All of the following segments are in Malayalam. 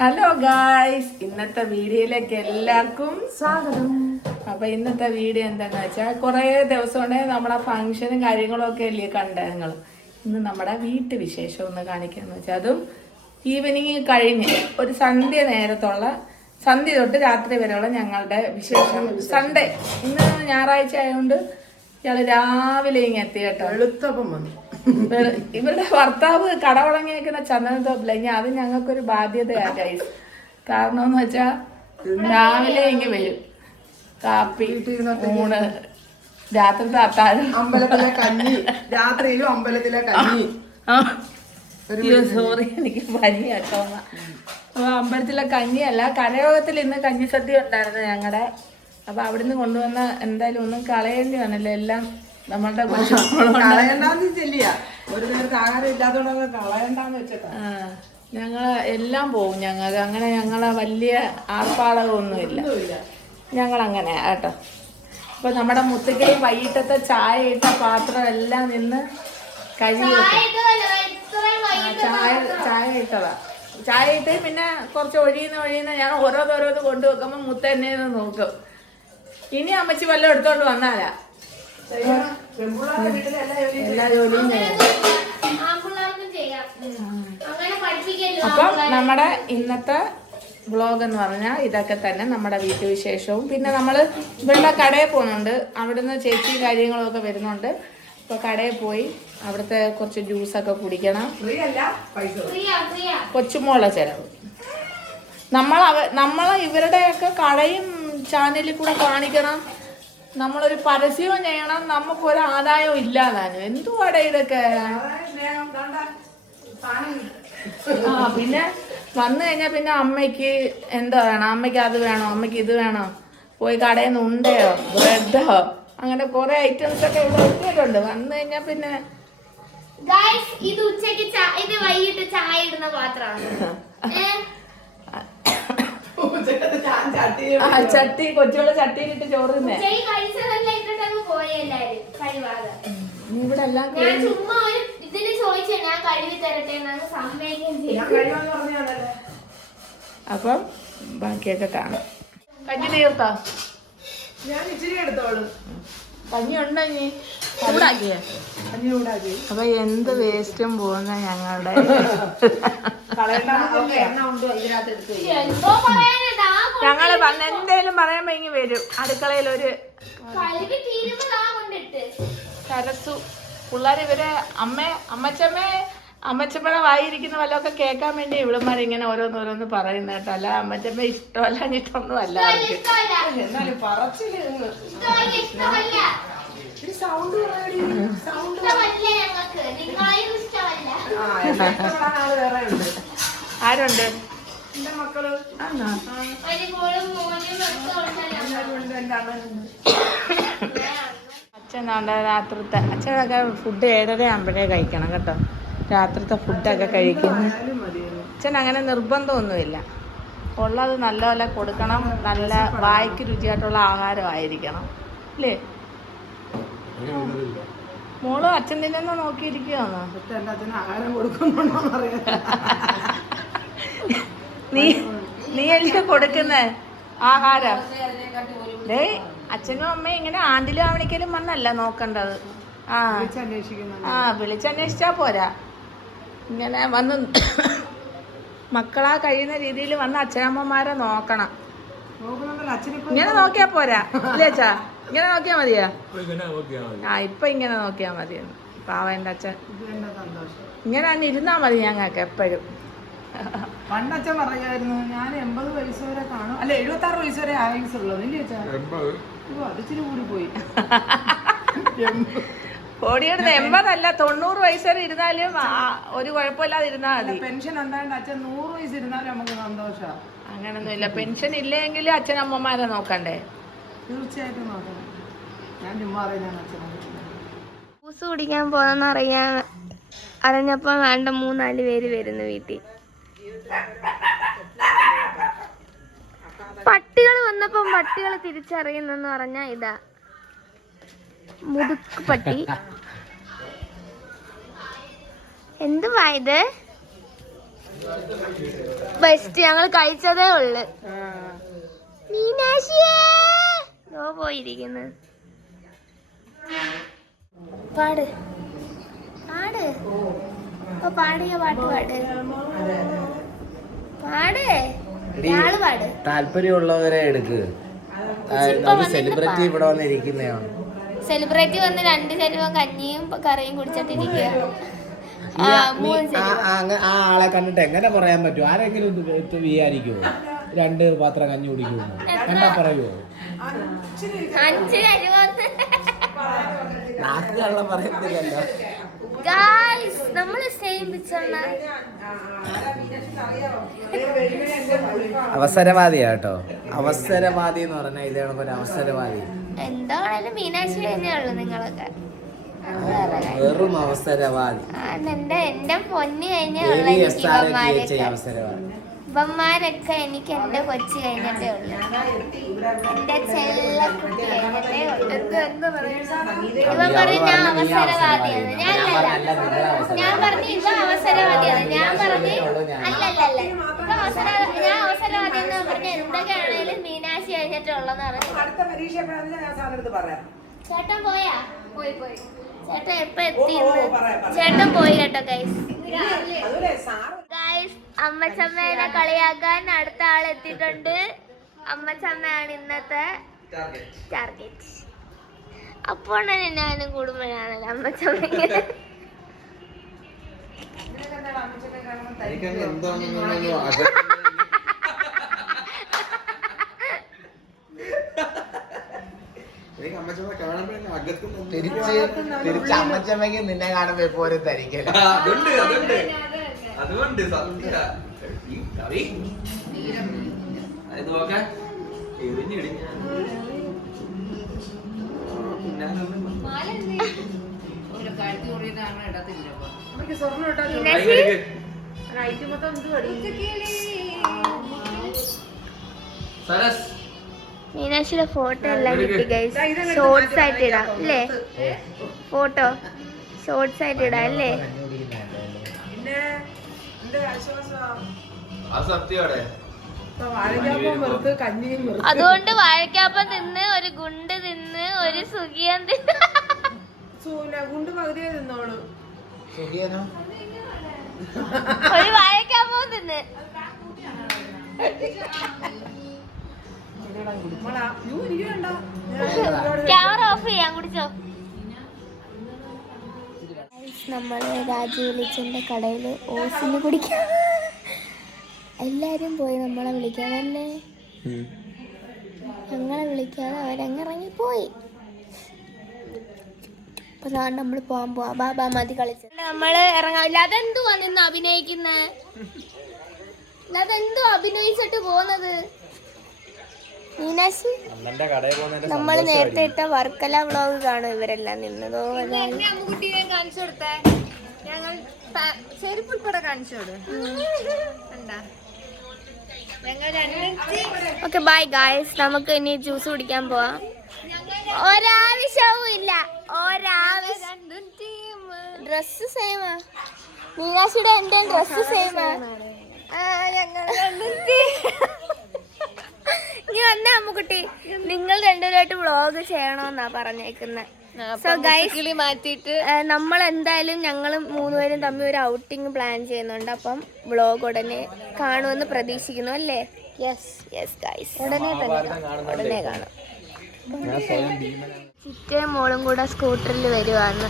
ഹലോ ഗായ്സ്, ഇന്നത്തെ വീഡിയോയിലേക്ക് എല്ലാവർക്കും സ്വാഗതം. അപ്പൊ ഇന്നത്തെ വീഡിയോ എന്താന്ന് വെച്ചാൽ കുറേ ദിവസം കൊണ്ട് നമ്മുടെ ഫംഗ്ഷനും കാര്യങ്ങളും ഒക്കെ അല്ലേ കണ്ട ഞങ്ങൾ. ഇന്ന് നമ്മുടെ വീട്ടുവിശേഷം ഒന്ന് കാണിക്കാന്ന് വെച്ചാൽ അതും ഈവനിങ് കഴിഞ്ഞ് ഒരു സന്ധ്യ നേരത്തുള്ള സന്ധ്യ തൊട്ട് രാത്രി വരെയുള്ള ഞങ്ങളുടെ വിശേഷം. സൺഡേ ഇന്ന് ഞായറാഴ്ച ആയതുകൊണ്ട് ഇയാള് രാവിലെ ഇങ്ങനെ എത്തി കേട്ടോ. വെളുത്തപ്പം വന്നു. ഇവരുടെ ഭർത്താവ് കടവളങ്ങി നിൽക്കുന്ന ചന്ദനത്തോപ്പില്ല. ഇനി അത് ഞങ്ങൾക്കൊരു ബാധ്യതയാണ് ഗൈസ്. കാരണം എന്ന് വെച്ചാ രാവിലെ ഇങ്ങ് വരും, കാപ്പി ഊണ്, രാത്രിത്തെ അത്താഴം, അമ്പലത്തിലെ കഞ്ഞി, രാത്രിയിലും അമ്പലത്തിലെ കഞ്ഞി. സോറി, എനിക്ക് പനി കേട്ടോ. അപ്പൊ അമ്പലത്തിലെ കഞ്ഞിയല്ല, കരയോഗത്തിൽ ഇന്ന് കഞ്ഞിസദ്യ ഉണ്ടായിരുന്നു ഞങ്ങളുടെ. അപ്പൊ അവിടുന്ന് കൊണ്ടുവന്ന എന്തായാലും ഒന്നും കളയേണ്ടി വന്നില്ല, എല്ലാം നമ്മളുടെ കളയണ്ടെന്ന് ചെല്ലിയ ഒരു നേരത്തെ ആഹാരം ഇല്ലാത്തതുകൊണ്ട് കളയണ്ടെന്ന് വെച്ചിട്ടാ. ഞങ്ങള് എല്ലാം പോകും ഞങ്ങൾക്ക്. അങ്ങനെ ഞങ്ങളെ വലിയ ആർപ്പാടകമൊന്നുമില്ല, ഞങ്ങളങ്ങനെ കേട്ടോ. അപ്പൊ നമ്മുടെ മുത്തുക്കൈ വൈകിട്ടത്തെ ചായ ഇട്ട പാത്രം എല്ലാം നിന്ന് കഴുകി ചായ ഇട്ടതാ. ചായ ഇട്ട് പിന്നെ കുറച്ച് ഒഴിയുന്ന ഞാൻ ഓരോന്ന് കൊണ്ടുവെക്കുമ്പോ മുത്ത എന്നെ നോക്കും. ഇനി അമ്മച്ചി വല്ലതും എടുത്തോണ്ട് വന്നാലാ എല്ലാ ജോലിയും ചെയ്യണം. അപ്പം നമ്മുടെ ഇന്നത്തെ വ്ളോഗ് എന്ന് പറഞ്ഞാൽ ഇതൊക്കെ തന്നെ, നമ്മുടെ വീട്ടുവിശേഷവും. പിന്നെ നമ്മൾ ഇവരുടെ കടയിൽ പോകുന്നുണ്ട്, അവിടുന്ന് ചേച്ചി കാര്യങ്ങളും ഒക്കെ വരുന്നുണ്ട്. അപ്പോൾ കടയിൽ പോയി അവിടുത്തെ കുറച്ച് ജ്യൂസൊക്കെ കുടിക്കണം. കൊച്ചുമോളെ ചിലവ് നമ്മൾ ഇവരുടെയൊക്കെ കടയും ചാനലിൽ കൂടെ കാണിക്കണം, നമ്മളൊരു പരസ്യവും ചെയ്യണം. നമുക്കൊരു ആദായവും ഇല്ലാതാനും. എന്തുവാടെ ഇതൊക്കെ. പിന്നെ വന്നു കഴിഞ്ഞാൽ പിന്നെ അമ്മയ്ക്ക് എന്താ വേണം, അമ്മയ്ക്ക് അത് വേണോ, അമ്മയ്ക്ക് ഇത് വേണോ, പോയി കടയിൽ നിന്ന് ഉണ്ടയോ ബ്രെഡോ അങ്ങനെ കുറെ ഐറ്റംസ് ഒക്കെ ഇവിടെ വെച്ചിട്ടുണ്ട്. വന്നു കഴിഞ്ഞാൽ പിന്നെ ഇത് ഉച്ചക്ക് ഇത് വൈകിട്ട് ചായ ഇടുന്ന പാത്രമാണ്. ചട്ടി കൊച്ചുകളെ ചട്ടിയിലിട്ട് ചോറ് തിന്നേ. ഇവിടെ എല്ലാം ഇതിന് ചോദിച്ചു ഞാൻ കഴുകി തരട്ടെ എന്നാണ് സമ്മതിക്കുകയും. അപ്പം ബാക്കിയൊക്കെ കാണാം. കഞ്ഞി തീർത്താ? ഞാൻ ഇച്ചിരി എടുത്തോളൂ. കഞ്ഞി ഉണ്ടോ? ഇനി ചൂടാക്കിയ കഞ്ഞി ചൂടാക്കി. അപ്പൊ എന്ത് വേസ്റ്റും പോകുന്ന ഞങ്ങളുടെ ഞങ്ങള് എന്തേലും പറയുമ്പോ ഇങ്ങ് വരും അടുക്കളയിൽ ഒരു കരസു പിള്ളേർ. ഇവരെ അമ്മച്ചമ്മയുടെ വായിരിക്കുന്ന വല്ലതൊക്കെ കേൾക്കാൻ വേണ്ടി ഇവിടന്മാരിങ്ങനെ ഓരോന്ന് പറയുന്ന കേട്ടോ. അല്ല അമ്മച്ചമ്മ ഇഷ്ടമല്ല അല്ല അവർക്ക്. എന്നാലും പറച്ചില് സൗണ്ട് വേറെ ഉണ്ട്. ആരുണ്ട്? എന്റെ മക്കള് അച്ഛനാണ്ട് രാത്രിത്തെ അച്ഛനൊക്കെ ഫുഡ് 7:30 ആകുമ്പോഴേ കഴിക്കണം കേട്ടോ. രാത്രിത്തെ ഫുഡൊക്കെ കഴിക്കുന്നു. അച്ഛൻ അങ്ങനെ നിർബന്ധമൊന്നുമില്ല, ഉള്ളത് നല്ലപോലെ കൊടുക്കണം, നല്ല വായ്ക്ക് രുചിയായിട്ടുള്ള ആഹാരമായിരിക്കണം അല്ലേ. മോള് അച്ഛൻ തിന്നെ നോക്കിയിരിക്കുവാന്നോ? ആഹാരം കൊടുക്കുന്നുണ്ടോന്ന് അറിയാം. നീ അല്ലേ കൊടുക്കുന്നേ ആഹാരം? ഡേ, അച്ഛനും അമ്മയും ഇങ്ങനെ ആണ്ടിലും ആവണിക്കലും വന്നല്ല നോക്കണ്ടത്. വിളിച്ചന്വേഷിച്ചാ പോരാ, ഇങ്ങനെ വന്ന് മക്കളാ കഴിയുന്ന രീതിയിൽ വന്ന് അച്ഛനമ്മമാരെ നോക്കണം. ഇങ്ങനെ നോക്കിയാ പോരാ അല്ലേ അച്ഛാ? ഇങ്ങനെ നോക്കിയാ മതിയാ? ഇപ്പൊ ഇങ്ങനെ നോക്കിയാ മതിയെന്ന്. പാവ എന്റെ അച്ഛൻ ഇങ്ങനെ തന്നെ ഇരുന്നാ മതി ഞങ്ങൾക്ക് എപ്പോഴും. പണ്ടച്ഛൻ പറയായിരുന്നു ഞാൻ 80 വയസ്സ് വരെ കാണും, അല്ല 76 വയസ്സ് വരെ ആയുസുള്ളത്. ഇല്ലേ അച്ഛാ? അത് ഇച്ചിരി കൂടി പോയി. ഓടിയെടുത്ത് 80 അല്ല 90 വയസ്സ് വരെ ഇരുന്നാലും ഒരു കുഴപ്പമില്ലാതെ ഇരുന്നാ മതി. പെൻഷൻ ഉണ്ടായിട്ട് അച്ഛൻ 100 വയസ്സ് ഇരുന്നാലും നമുക്ക് സന്തോഷമാണ്. അങ്ങനൊന്നുമില്ല, പെൻഷൻ ഇല്ലെങ്കിൽ അച്ഛനമ്മമാരെ നോക്കണ്ടേ? തീർച്ചയായിട്ടും നോക്കണം. ഞാൻ ചുമ്മാ അറിയുന്നതാണ് അച്ഛനെ. ജ്യൂസ് കുടിക്കാൻ പോണെന്ന് അറിഞ്ഞപ്പോ വേണ്ട 3-4 പേര് വരുന്നു വീട്ടിൽ. പട്ടികൾ വന്നപ്പം പട്ടികൾ തിരിച്ചറിയുന്നെന്ന് പറഞ്ഞാ ഇതാ മുതുക്ക് പട്ടി. എന്തുവാ ഇത്? ബെസ്റ്റ്. ഞങ്ങൾ കഴിച്ചതേ ഉള്ളു. മീനാക്ഷിയേ പോയിരിക്കുന്നു. പാട് പാട് പാടിയ പാട്ട് പാട് പാട് പാട്. താല്പര്യമുള്ളവരെ എടുക്ക്. സെലിബ്രിറ്റി ഇവിടെ വന്നിരിക്കുന്നതാണ്. സെലിബ്രിറ്റി വന്ന് 2 ചെരുവം കഞ്ഞിയും കറിയും കുടിച്ചിട്ടിരിക്കുക. ആ ആളെ കണ്ടിട്ട് എങ്ങനെ പറയാൻ പറ്റും? ആരെങ്കിലും വിചാരിക്കുമോ 2 പാത്രം കഞ്ഞി കുടിക്കുമോ? എന്താ പറയുമോ? 5 ചെരുവം നാക്കുള്ള പറയുന്നില്ലല്ലോ. ഗായ്സ് നമ്മൾ സെയിം പിക്ചറിനാ. അവസരവാദിയാട്ടോ. അവസരവാദി എന്ന് പറഞ്ഞാൽ ഇതാണ് ഒരു അവസരവാദി. എന്താണേലും മീനാക്ഷി തന്നെയുള്ളു നിങ്ങളൊക്കെ. വെറും അവസരവാദി. എന്റെ പൊന്നി കഴിഞ്ഞേ അവസരവാദി. ഇവന്മാരൊക്കെ എനിക്ക് എന്റെ കൊച്ചു കഴിഞ്ഞിട്ടേ ഉള്ളു. എന്റെ ചെല്ലക്കുട്ടി കഴിഞ്ഞിട്ടേ ഉള്ളു. ഇവൻ പറഞ്ഞു ഞാൻ അവസരവാദിയാണ്. ഞാൻ പറഞ്ഞു ഇവ അവസരവാദിയാണ്. ഞാൻ പറഞ്ഞു അല്ലല്ല ഞാൻ അവസരവാദിയെന്ന് പറഞ്ഞു. എന്തൊക്കെയാണേലും മീനാക്ഷി കഴിഞ്ഞിട്ടുള്ളതെന്ന് പറഞ്ഞു. ചേട്ടൻ പോയാ? പോയി. ചേട്ടൻ എപ്പ എത്തി? ചേട്ടൻ പോയി കേട്ടോ ഗൈസ്. അമ്മച്ചമ്മേനെ കളിയാക്കാൻ അടുത്ത ആളെത്തിയിട്ടുണ്ട്. അമ്മച്ചമ്മയാണ് ഇന്നത്തെ ടാർഗറ്റ്. അപ്പോഴാണ് ഞാനും കൂടുമ്പോഴാണല്ലോ അമ്മച്ചമ്മ. തിരിച്ച് അമ്മച്ചമ്മയ്ക്ക് നിന്നെ കാണുമ്പോ എപ്പോഴും തരിക്കല. അതുകൊണ്ട് സത്യ ഈ കറി അത് നോക്കാൻ എരിഞ്ഞിടിഞ്ഞ മീനാക്ഷിയുടെ ഫോട്ടോ എല്ലാം കിട്ടി ഗൈസ്. ഷോർട്സ് ആയിട്ട് ഇടാം അല്ലേ? ഫോട്ടോ ഷോർട്സ് ആയിട്ട് ഇടാം അല്ലേ? അതുകൊണ്ട് വാഴക്കാപ്പം തിന്ന്, ഒരു ഗുണ്ട് തിന്ന്, ഒരു സുഖിയൻ തിന്ന്. ഗുണ്ട് പകുതിയെ തിന്നോളൂ. ഒരു വാഴക്കാപ്പം തിന്ന്. ക്യാമറ ഓഫ് ചെയ്യാൻ കുടിച്ചോ. നമ്മള് രാജു വിളിച്ചന്റെ കടയില് ഓസിന് കുടിക്കാൻ എല്ലാരും പോയി. നമ്മളെ വിളിക്കാൻ തന്നെ ഞങ്ങളെ വിളിക്കാതെ അവരങ്ങിറങ്ങി പോയി. അപ്പൊ നമ്മൾ പോവാൻ പോവാ. ബാബാ മതി കളിച്ച നമ്മള് ഇറങ്ങാവില്ല. അതെന്തുവാ നിന്ന് അഭിനയിക്കുന്നേ? അതെന്തുവാ അഭിനയിച്ചിട്ട് പോകുന്നത്? മീനാക്ഷി നമ്മള് നേരത്തെ ഇട്ട വർക്കല വ്ളോഗ് കാണും. ഇവരെല്ലാം നിന്നതോ കുട്ടീനെ കാണിച്ചു കൊടുത്തേ. ഞങ്ങൾ ചെരുപ്പ് ഉൾപ്പെടെ കാണിച്ചോട്. Okay bye guys. നമുക്ക് ഇനി ജ്യൂസ് കുടിക്കാൻ പോവാം. ഒരാവശ്യവും ഇല്ല. ഡ്രസ് സെയിമാ. മീനാക്ഷിയുടെ എന്റെ ഡ്രസ് സെയിമാ. ഇനി വന്നേ അമ്മുക്കുട്ടി, നിങ്ങൾ രണ്ടുപേരായിട്ട് വ്ളോഗ് ചെയ്യണമെന്നാ പറഞ്ഞേക്കുന്നത്. സോ ഗൈസ് മാറ്റിയിട്ട് നമ്മൾ എന്തായാലും ഞങ്ങൾ 3 പേരും തമ്മിൽ ഒരു ഔട്ടിങ് പ്ലാൻ ചെയ്യുന്നുണ്ട്. അപ്പം വ്ളോഗ് ഉടനെ കാണുമെന്ന് പ്രതീക്ഷിക്കുന്നു അല്ലേ? യെസ് ഗൈസ്, ഉടനെ കാണാം. ചിറ്റയും മോളും കൂടെ സ്കൂട്ടറിൽ വരുവാന്ന്.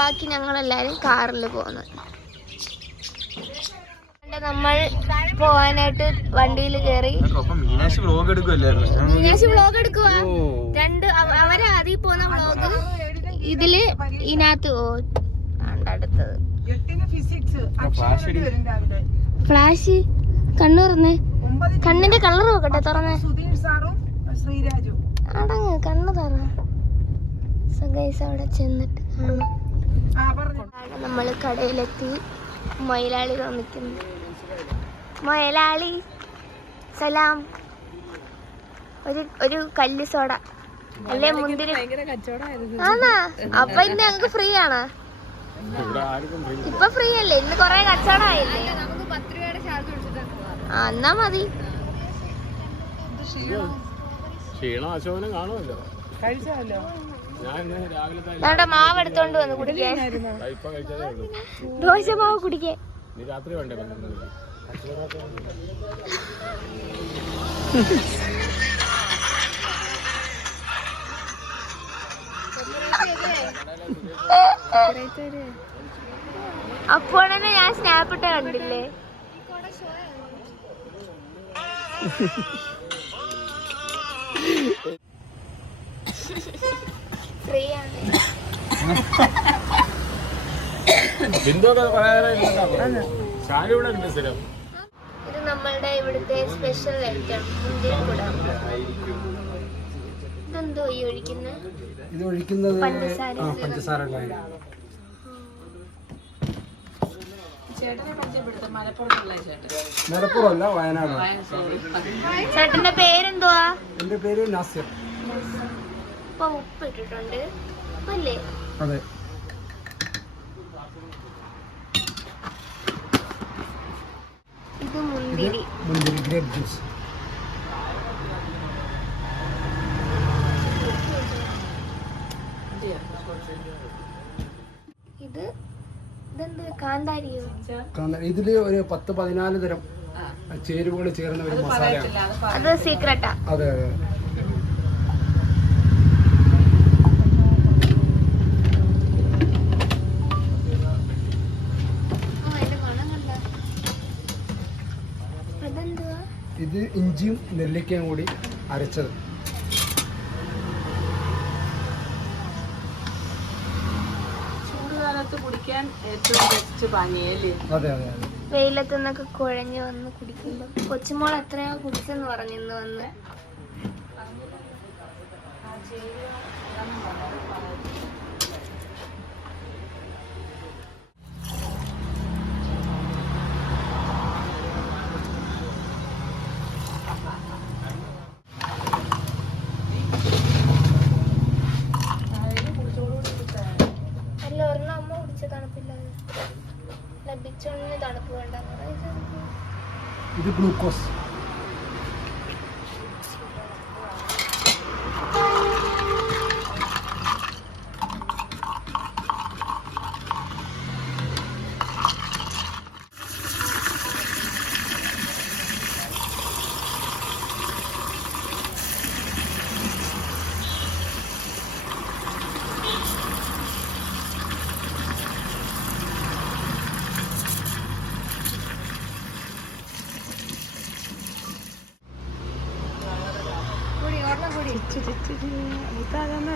ബാക്കി ഞങ്ങളെല്ലാരും കാറിൽ പോകുന്നു. നമ്മൾ പോവാനായിട്ട് വണ്ടിയിൽ കയറി. മീനാക്ഷി വ്ളോഗ് എടുക്കുക. അവരെ ആദ്യം പോകുന്ന വ്ളോഗ് ഇതില് ഇതിനകത്ത് അടുത്തത് ഫ്ലാഷ്. കണ്ണു തുറന്നേ. കണ്ണിന്റെ കളർ നോക്കട്ടെ. തുറന്നേ. അടങ്ങ് കണ്ണ് തുറ. അവിടെ ചെന്നിട്ട് നമ്മള് കടയിലെത്തി. മൊയലാളി തോന്നിക്കുന്നു. മൊയലാളി സലാം. ഒരു കല്ല് സോഡ അല്ലേ? മുന്തിരി ആണാ? അപ്പൊ ഇന്ന് ഞങ്ങക്ക് ഫ്രീ ആണോ? ഇപ്പൊ ഫ്രീ അല്ലേ, ഇന്ന് കൊറേ കച്ചവടമായില്ലേ. നമുക്ക് 10 രൂപയുടെ ചാർജ് കൊടുത്തിട്ട് ആ എന്നാ മതി. ക്ഷീണം അശോകനം കാണുമല്ലോ. കഴിച്ചാലോ? ഞാൻ രാവിലെ നമ്മുടെ മാവ് എടുത്തോണ്ട് വന്ന് കുടിക്കേ. ഇപ്പൊ കഴിച്ചതേ ഉള്ളൂ. ദോശ മാവ് കുടിക്കേ. നീ രാത്രി വേണ്ടേ 12 മണിക്ക്? അപ്പോഴന്നെ ഞാൻ സ്നാപ്പ് ഇട്ട കണ്ടില്ലേ. ഫ്രീ ആണ്. ബിന്ദുവൊക്കെ പറയാൻ ഇവിടെ ഉണ്ട് സ്ഥിരം. ഇത് നമ്മളുടെ ഇവിടുത്തെ സ്പെഷ്യൽ ഐറ്റം മുന്തിരിക്കുടം. ഇതെന്തോ ഈ ഒഴിക്കുന്നത്? ഇത് ഒഴിക്കുന്നത് പഞ്ചസാര. പഞ്ചസാര ചേട്ടനെ പരിചയപ്പെടുത്തും, മലപ്പുറത്തുള്ള ചേട്ടൻ. മലപ്പുറമല്ല, വയനാടാണ്. ചേട്ടന്റെ പേരെന്തുവാ? എന്റെ പേര് നാസിർ. ഇപ്പൊ ഉപ്പ് ഇട്ടിട്ടുണ്ട് അല്ലേ? അതെ. ഇത് മുന്തിരി. മുന്തിരി ഗ്രേപ്പ് ജ്യൂസ്. ഇതെന്ത് കാന്താരിയോ? ഇതില് ഒരു 10-14 തരം ചേരുവകൾ ചേർന്ന ഒരു മസാലയാണ്. അത് സീക്രട്ടാ. അതെ അതെ. ഇത് ഇഞ്ചിയും നെല്ലിക്കയും കൂടി അരച്ചത്. ചൂടുകാലത്ത് കുടിക്കാൻ ഏറ്റവും ബെസ്റ്റ് പാനീയല്ലേ? അതെ അതെ അതെ. വെയിലത്ത് നിന്നൊക്കെ കുഴഞ്ഞു വന്ന് കുടിക്കുമ്പോ. കൊച്ചുമോൾ എത്രയാ കുടിച്ചെന്ന് പറഞ്ഞു ഇന്ന് വന്ന്. അല്ല ഒരെണ്ണം അമ്മ കുടിച്ച തണുപ്പില്ലാതെ ലഭിച്ചോണ്ടിന് തണുപ്പ് വേണ്ട. ഇത് ഗ്ലൂക്കോസ്.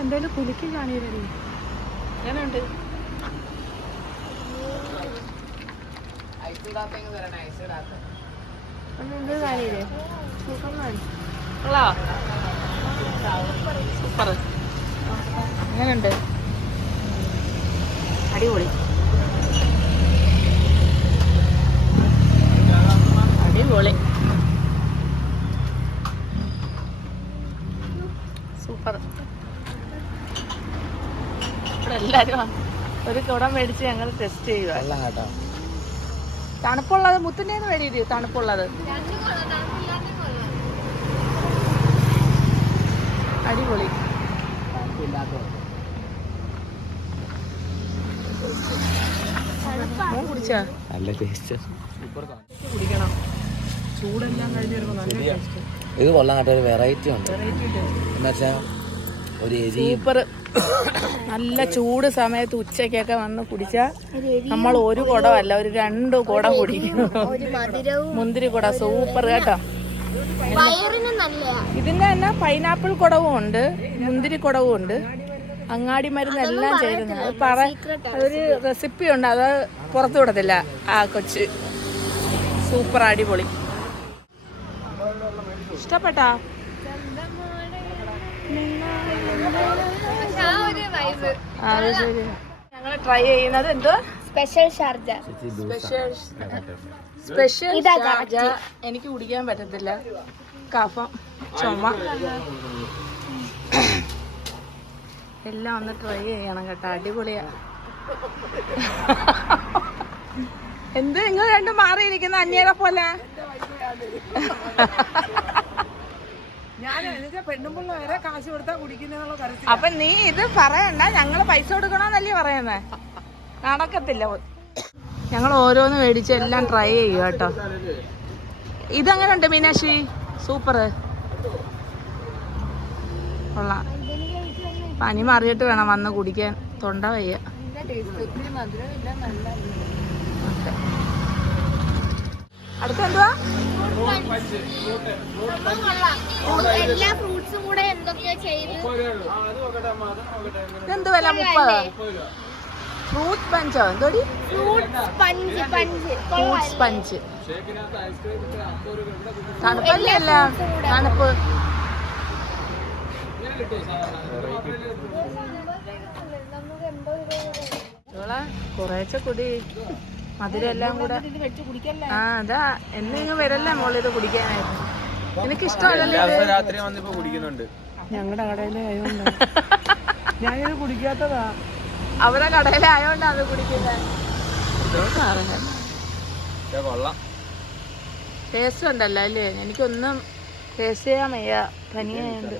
എന്തായാലും കുലുക്കി കാണിയതല്ലേ. അങ്ങനെയുണ്ട്. ഐസ് ഇടാത്തെങ്കിൽ തരണേ, ഐസ് ഇടാത്ത. ഒന്നെന്ത് കാണിയതേ? സൂപ്പർ കാണിച്ചു. സൂപ്പർ. അങ്ങനെയുണ്ട്. അടിപൊളി. അടിപൊളി. സൂപ്പർ. ഇവിടെ എല്ലാരും ഒരു കുടം മേടിച്ച് ഞങ്ങൾ ടെസ്റ്റ് ചെയ്യുക. തണുപ്പുള്ളത് മുത്തുന്നേന്ന് മേടിയിട്ട് തണുപ്പുള്ളത്. അടിപൊളി. കുടിച്ചാ നല്ല ടേസ്റ്റ്. കുടിക്കണം. ചൂടെല്ലാം കഴിഞ്ഞ് വരുമ്പോൾ നല്ല ടേസ്റ്റ്. ഇത് കൊള്ളാൻ കേട്ടോ, ഒരു വെറൈറ്റി ഉണ്ട്. എന്നുവെച്ചാ ഒരു സൂപ്പർ. നല്ല ചൂട് സമയത്ത് ഉച്ചക്കൊക്കെ വന്ന് കുടിച്ചാൽ നമ്മൾ ഒരു കുടമല്ല, ഒരു 2 കുടം കുടിക്കും. മുന്തിരി കുട സൂപ്പർ കേട്ടോ. ഇതിന്റെ തന്നെ പൈനാപ്പിൾ കുടവും ഉണ്ട്, മുന്തിരി കുടവും ഉണ്ട്. അങ്ങാടി മരുന്ന് എല്ലാം ചേരുന്നത്. ഒരു റെസിപ്പി ഉണ്ട്, അത് പുറത്തു വിടത്തില്ല ആ കൊച്ച്. സൂപ്പർ അടിപൊളി. ഇഷ്ടപ്പെട്ടാ? അത് ശരി. ഞങ്ങൾ ട്രൈ ചെയ്യുന്നത് എന്തോ സ്പെഷ്യൽ ഷാർജ. Special Sharjah. എനിക്ക് കുടിക്കാൻ പറ്റത്തില്ല, കഫം, ചുമ. എല്ലാം ഒന്ന് ട്രൈ ചെയ്യണം കേട്ടോ, അടിപൊളിയാ. എന്ത് നിങ്ങൾ രണ്ടും മാറിയിരിക്കുന്ന അന്യരെ പോലെ? ഞാൻ എന്നുവെച്ചാൽ പെണ്ണുമ്പിള്ള വരെ കാശ് കൊടുത്താ കുടിക്കുന്നുള്ള കരച്ചിൽ. അപ്പൊ നീ ഇത് പറയണ്ട, ഞങ്ങള് പൈസ കൊടുക്കണമെന്നല്ലേ പറയുന്നേ? നടക്കത്തില്ല. ഞങ്ങൾ ഓരോന്ന് മേടിച്ച് എല്ലാം ട്രൈ ചെയ്യും കേട്ടോ. ഇതെങ്ങനെ ഉണ്ട് മീനാക്ഷി? സൂപ്പർ, കൊള്ളാം. പനി മാറിയിട്ട് വേണം വന്ന് കുടിക്കാൻ, തൊണ്ട വയ്യ. അടുത്ത എന്തുവാ? എല്ലാ ഫ്രൂട്ട്സും കൂടെ എന്തൊക്കെയാ ചെയ്ത് എന്ത് വില? 30. ഫ്രൂട്ട് പഞ്ചോ? എന്തോടി? Fruits punch. തണുപ്പല്ലേ? അല്ല തണുപ്പ്. കുറേച്ച കുടി, മധുരം എല്ലാം കൂടെ. ആ അതാ എന്നിങ്ങ് വരല്ലേ മോള് ഇത് കുടിക്കാനായിട്ട്. എനിക്ക് ഇഷ്ടമല്ലല്ലോ രാത്രി വന്നിപ്പോ കുടിക്കുന്നുണ്ട്. ഞങ്ങളുടെ കടയിലെ ആയതുകൊണ്ട് ഞാനിത് കുടിക്കാത്തതാ. അവരെ കടയിലായോണ്ടാ അത് കുടിക്കുന്നത്. കൊള്ളാം. ടേസ്റ്റ് ഉണ്ടല്ലോ അല്ലേ? എനിക്കൊന്നും ടേസ്റ്റ് ചെയ്യാൻ വയ്യ, പനിയുണ്ട്.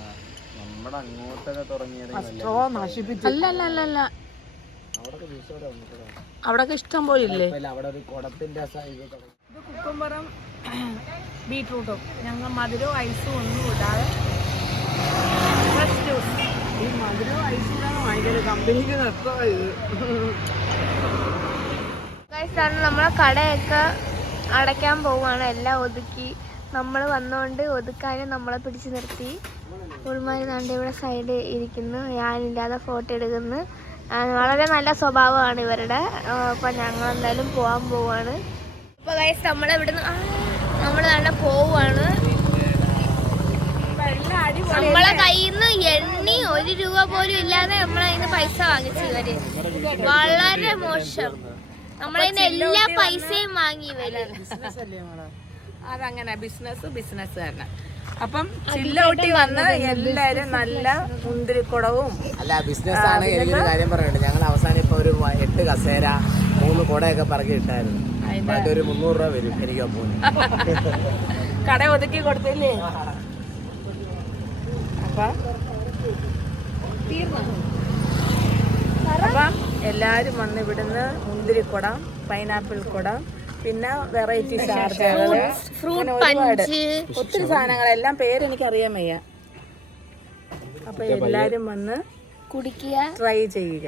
നമ്മുടെ അങ്ങോട്ടൊക്കെ തുടങ്ങിയത് സ്ട്രോ നശിപ്പിച്ചു. അല്ല അല്ല അല്ല അല്ല, അവിടൊക്കെ ഇഷ്ടം പോലെ ഇല്ലേ? അവിടെ ഒരു കുടത്തിന്റെ സൈസ് ഇത് കുക്കുംബറും ബീട്രൂട്ടും ഞങ്ങൾ മധുരവും ഐസും ഒന്നും ഇടാതെ ഫ്രഷ് ജ്യൂസ്. ഈ മധുരവും ഐസും ഇടാതെ ഭയങ്കര കമ്പനിക്ക് നിർത്തത്. നമ്മളെ കടയൊക്കെ അടയ്ക്കാൻ പോവാണ്. എല്ലാം ഒതുക്കി നമ്മൾ വന്നോണ്ട് ഒതുക്കാനും നമ്മളെ പിടിച്ചു നിർത്തി. ഉൾമാരി നാണ്ട് ഇവിടെ സൈഡ് ഇരിക്കുന്നു, ഞാനില്ലാതെ ഫോട്ടോ എടുക്കുന്നു. വളരെ നല്ല സ്വഭാവമാണ് ഇവരുടെ. അപ്പം ഞങ്ങൾ എന്തായാലും പോകാൻ പോവാണ്. അപ്പോൾ ഗൈസ് നമ്മളിവിടുന്ന് നമ്മൾ നല്ല പോവാണ്. നമ്മളെ കയ്യിൽ നിന്ന് എണ്ണി 1 രൂപ പോലും ഇല്ലാതെ നമ്മളെ കയ്യിൽ നിന്ന് പൈസ വാങ്ങിച്ചു ഇവര്. വളരെ മോശം. നമ്മളെ എല്ലാ പൈസയും വാങ്ങി ഇവര്. അതങ്ങനെ ബിസിനസ് തന്നെ. അപ്പം ചില്ലൗട്ടി വന്ന് എല്ലാരും നല്ല മുന്തിരിക്കുടവും. അല്ല ബിസിനസ് ആണ്. എനിക്കൊരു കാര്യം പറയണ്ട്. ഞങ്ങൾ അവസാനം ഇപ്പൊ ഒരു 8 കസേര 3 കുടയൊക്കെ പറക്കി ഇട്ടായിരുന്നു. അതൊരു 300 രൂപ വരും എനിക്ക്. കട ഒതുക്കി കൊടുത്തില്ലേ? അപ്പം എല്ലാരും വന്ന് ഇവിടുന്ന് മുന്തിരിക്കുടം, പൈനാപ്പിൾ കുടം, പിന്നെ വെറൈറ്റി ചാർജുകള്, ഒരുപാട് ഒത്തിരി സാധനങ്ങളെല്ലാം പേരെനിക്ക് അറിയാൻ വയ്യ. അപ്പൊ എല്ലാരും വന്ന് കുടിക്കുക, ട്രൈ ചെയ്യുക.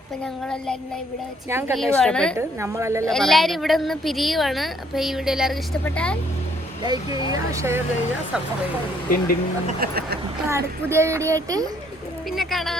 അപ്പൊ ഞങ്ങളെല്ലാരും ഇവിടെ വെച്ച് ഞങ്ങൾക്കെല്ലാം ഇഷ്ടപ്പെട്ട്. നമ്മളല്ലല്ലോ എല്ലാരും ഇവിടെ നിന്ന് പിരിയുവാണ്. അപ്പൊ ഈ വീഡിയോ എല്ലാവർക്കും ഇഷ്ടപ്പെട്ടാൽ ലൈക്ക് ചെയ്യുക, ഷെയർ ചെയ്യുക, സബ്സ്ക്രൈബ് ചെയ്യുക. പുതിയ വീഡിയോ ആയിട്ട് പിന്നെ കാണാം.